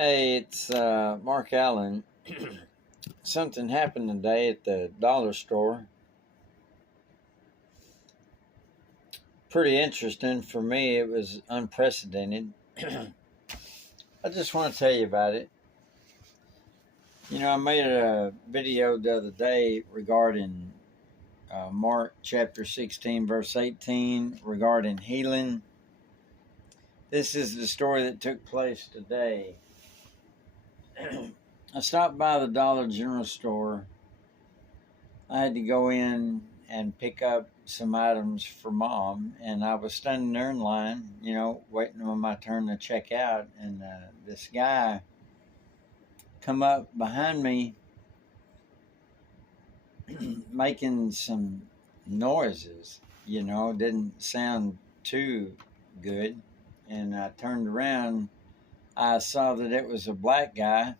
Hey, it's Mark Allen. Something happened today at the dollar store. Pretty interesting for me. It was unprecedented. I just want to tell you about it. I made a video the other day regarding Mark chapter 16, verse 18, regarding healing. This is the story that took place today. I stopped by the Dollar General store. I had to go in and pick up some items for mom, and I was standing there in line, waiting on my turn to check out, and this guy come up behind me making some noises, didn't sound too good, and I turned around. I saw that it was a black guy,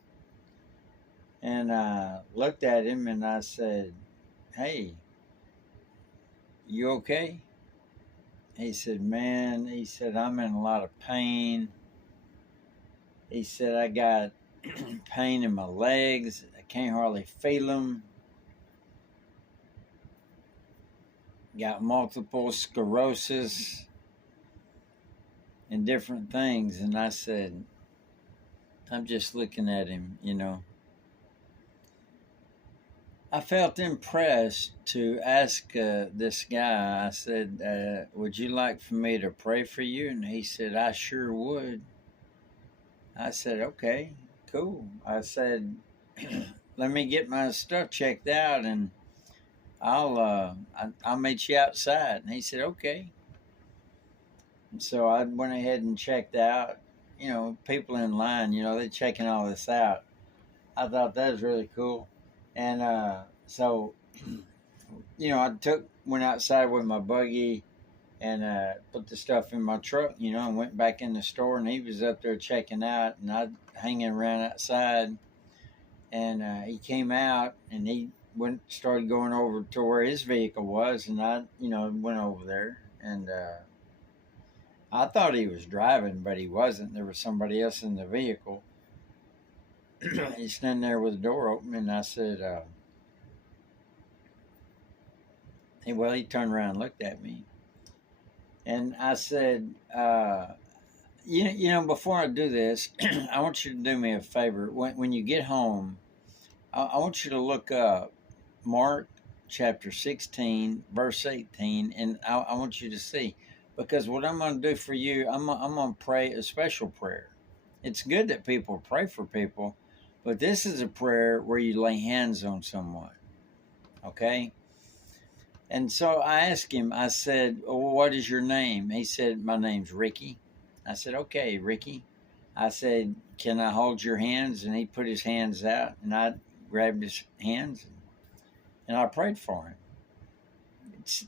and I looked at him and I said, "Hey, you okay?" He said, "Man," he said, "I'm in a lot of pain." He said, "I got pain in my legs. I can't hardly feel them. Got multiple sclerosis and different things." And I said, I'm just looking at him, I felt impressed to ask this guy. I said, "Would you like for me to pray for you?" And he said, "I sure would." I said, "Okay, cool." I said, "Let me get my stuff checked out, and I'll meet you outside." And he said, "Okay." And so I went ahead and checked out. People in line, they're checking all this out. I thought that was really cool. And so, I went outside with my buggy and put the stuff in my truck, and went back in the store. And he was up there checking out, and I hanging around outside. And he came out, and he started going over to where his vehicle was, and I, went over there, and I thought he was driving, but he wasn't. There was somebody else in the vehicle. He's standing there with the door open, and I said, he turned around and looked at me. And I said, before I do this, I want you to do me a favor. When you get home, I want you to look up Mark chapter 16, verse 18, and I want you to see. Because what I'm going to do for you, I'm going to pray a special prayer. It's good that people pray for people, but this is a prayer where you lay hands on someone, okay? And so I asked him, I said, "Well, what is your name?" He said, "My name's Ricky." I said, "Okay, Ricky." I said, "Can I hold your hands?" And he put his hands out, and I grabbed his hands, and I prayed for him. It's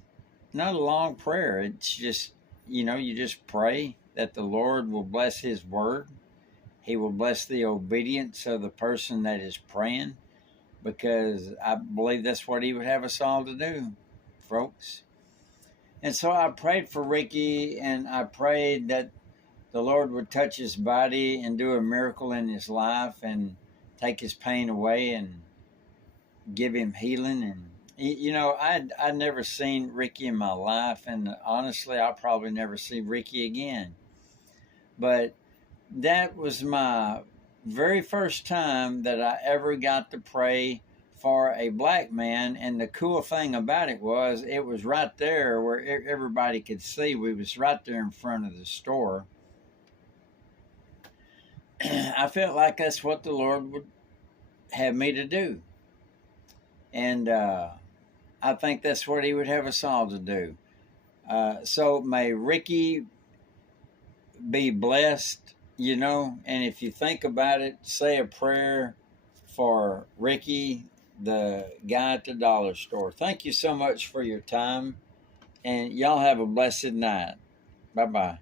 not a long prayer. It's just, you just pray that the Lord will bless his word. He will bless the obedience of the person that is praying, because I believe that's what he would have us all to do, folks. And so I prayed for Ricky, and I prayed that the Lord would touch his body and do a miracle in his life and take his pain away and give him healing. And I'd never seen Ricky in my life, and honestly, I'll probably never see Ricky again. But that was my very first time that I ever got to pray for a black man. And the cool thing about it was right there where everybody could see. We was right there in front of the store. I felt like that's what the Lord would have me to do. And I think that's what he would have us all to do. So may Ricky be blessed, and if you think about it, say a prayer for Ricky, the guy at the dollar store. Thank you so much for your time, and y'all have a blessed night. Bye-bye.